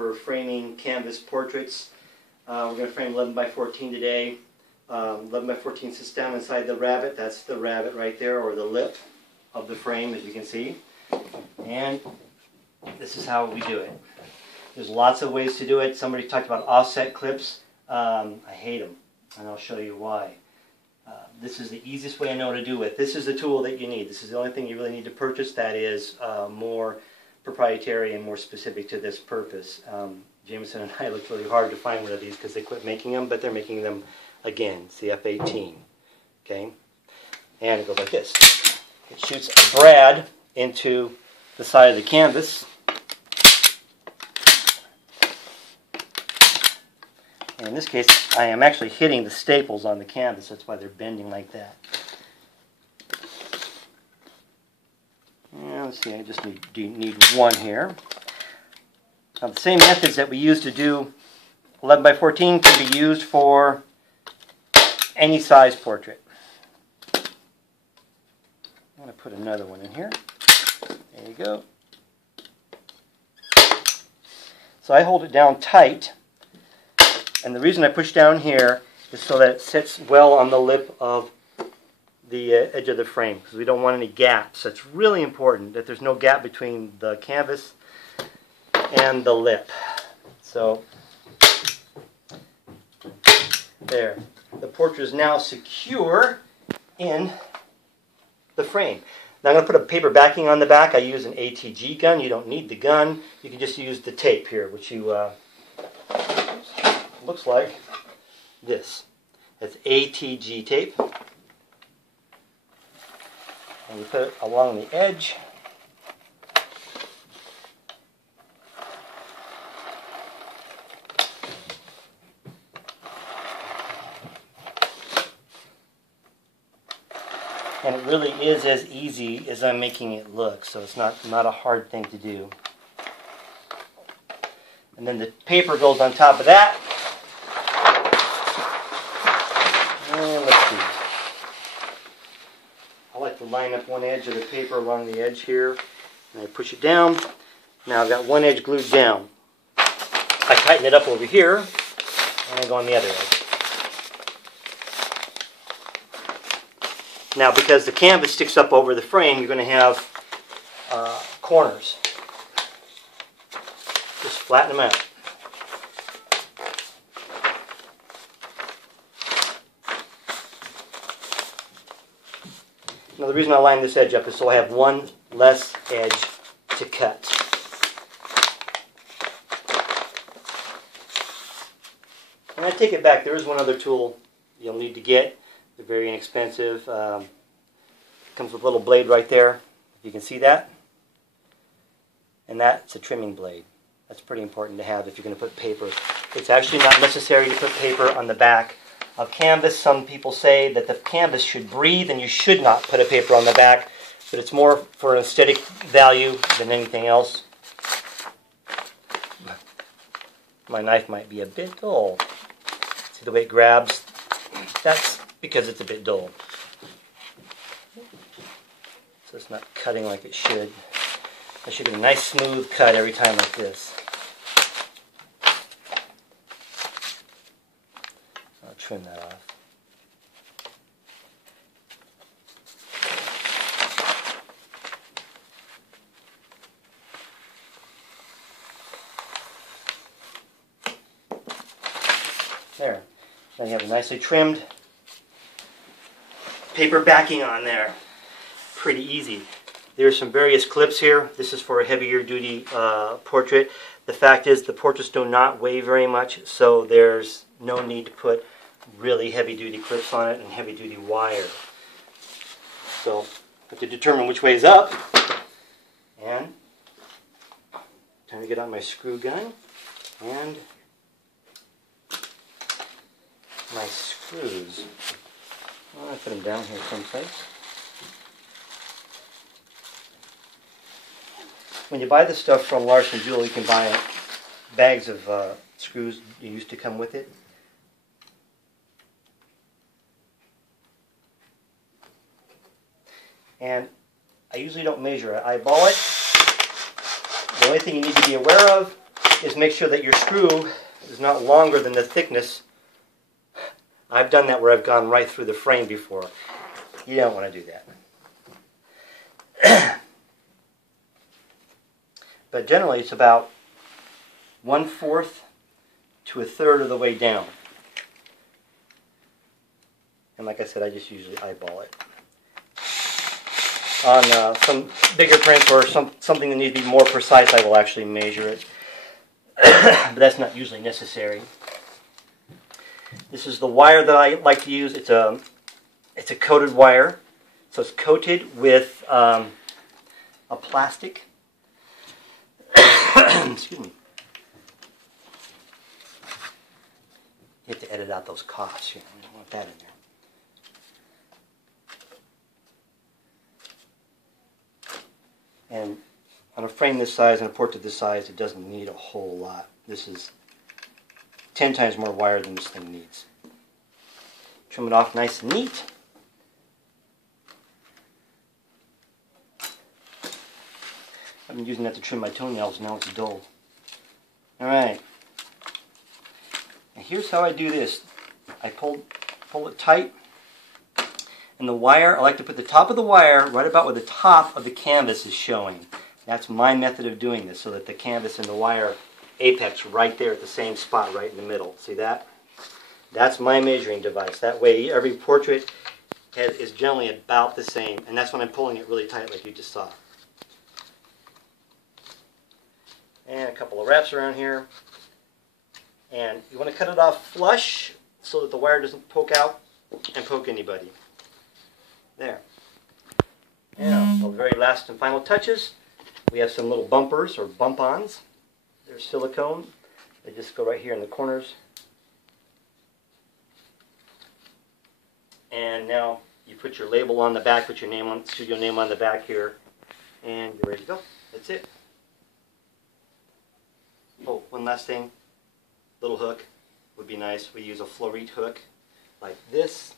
for framing canvas portraits. We're going to frame 11 by 14 today. 11 by 14 sits down inside the rabbet. That's the rabbet right there, or the lip of the frame, as you can see. And this is how we do it. There's lots of ways to do it. Somebody talked about offset clips. I hate them, and I'll show you why. This is the easiest way I know to do it. This is the tool that you need. This is the only thing you really need to purchase that is more proprietary and more specific to this purpose. Jameson and I looked really hard to find one of these because they quit making them, but they're making them again. It's the F18. Okay? And it goes like this. It shoots a brad into the side of the canvas. And in this case, I am actually hitting the staples on the canvas. That's why they're bending like that. Yeah, let's see, I just need one here. Now, the same methods that we use to do 11 by 14 can be used for any size portrait. I'm going to put another one in here. There you go. So I hold it down tight. And the reason I push down here is so that it sits well on the lip of the edge of the frame, because we don't want any gaps. So it's really important that there's no gap between the canvas and the lip. So there. The portrait is now secure in the frame. Now I'm going to put a paper backing on the back. I use an ATG gun. You don't need the gun. You can just use the tape here, which you looks like this. It's ATG tape. And you put it along the edge. And it really is as easy as I'm making it look, so it's not a hard thing to do. And then the paper goes on top of that. And let's see. I like to line up one edge of the paper along the edge here. And I push it down. Now I've got one edge glued down. I tighten it up over here, and I go on the other edge. Now, because the canvas sticks up over the frame, you're going to have corners. Just flatten them out. Now, the reason I line this edge up is so I have one less edge to cut. And I take it back. There is one other tool you'll need to get. They're very inexpensive. Comes with a little blade right there, if you can see that. And that's a trimming blade. That's pretty important to have if you're going to put paper. It's actually not necessary to put paper on the back of canvas. Some people say that the canvas should breathe and you should not put a paper on the back, but it's more for an aesthetic value than anything else. My knife might be a bit dull. See the way it grabs? That's because it's a bit dull. So it's not cutting like it should. It should be a nice smooth cut every time like this. I'll trim that off. There. Then you have a nicely trimmed paper backing on there. Pretty easy. There's some various clips here. This is for a heavier duty portrait. The fact is the portraits do not weigh very much, so there's no need to put really heavy duty clips on it and heavy duty wire. So I have to determine which way is up. And time to get out my screw gun and my screws. I'm going to put them down here someplace. When you buy this stuff from Larson Jewel, you can buy bags of screws you used to come with it. And I usually don't measure it. I eyeball it. The only thing you need to be aware of is make sure that your screw is not longer than the thickness. I've done that where I've gone right through the frame before. You don't want to do that. But generally it's about 1/4 to 1/3 of the way down. And like I said, I just usually eyeball it. On some bigger prints or something that needs to be more precise, I will actually measure it. But that's not usually necessary. This is the wire that I like to use. It's a coated wire. So it's coated with a plastic. Excuse me. You have to edit out those coughs. You don't want that in there. And on a frame this size and a portrait this size, it doesn't need a whole lot. This is 10 times more wire than this thing needs. Trim it off nice and neat. I've been using that to trim my toenails, now it's dull. Alright. And here's how I do this. I pull it tight. And the wire, I like to put the top of the wire right about where the top of the canvas is showing. That's my method of doing this, so that the canvas and the wire apex right there at the same spot, right in the middle. See that? That's my measuring device. That way every portrait is generally about the same, and that's when I'm pulling it really tight like you just saw. And a couple of wraps around here. And you want to cut it off flush so that the wire doesn't poke out and poke anybody. There. Now, the very last and final touches, we have some little bumpers or bump-ons. They're silicone. They just go right here in the corners. And now you put your label on the back, put your name on, studio name on the back here, and you're ready to go. That's it. Oh, one last thing. Little hook would be nice. We use a Florite hook like this.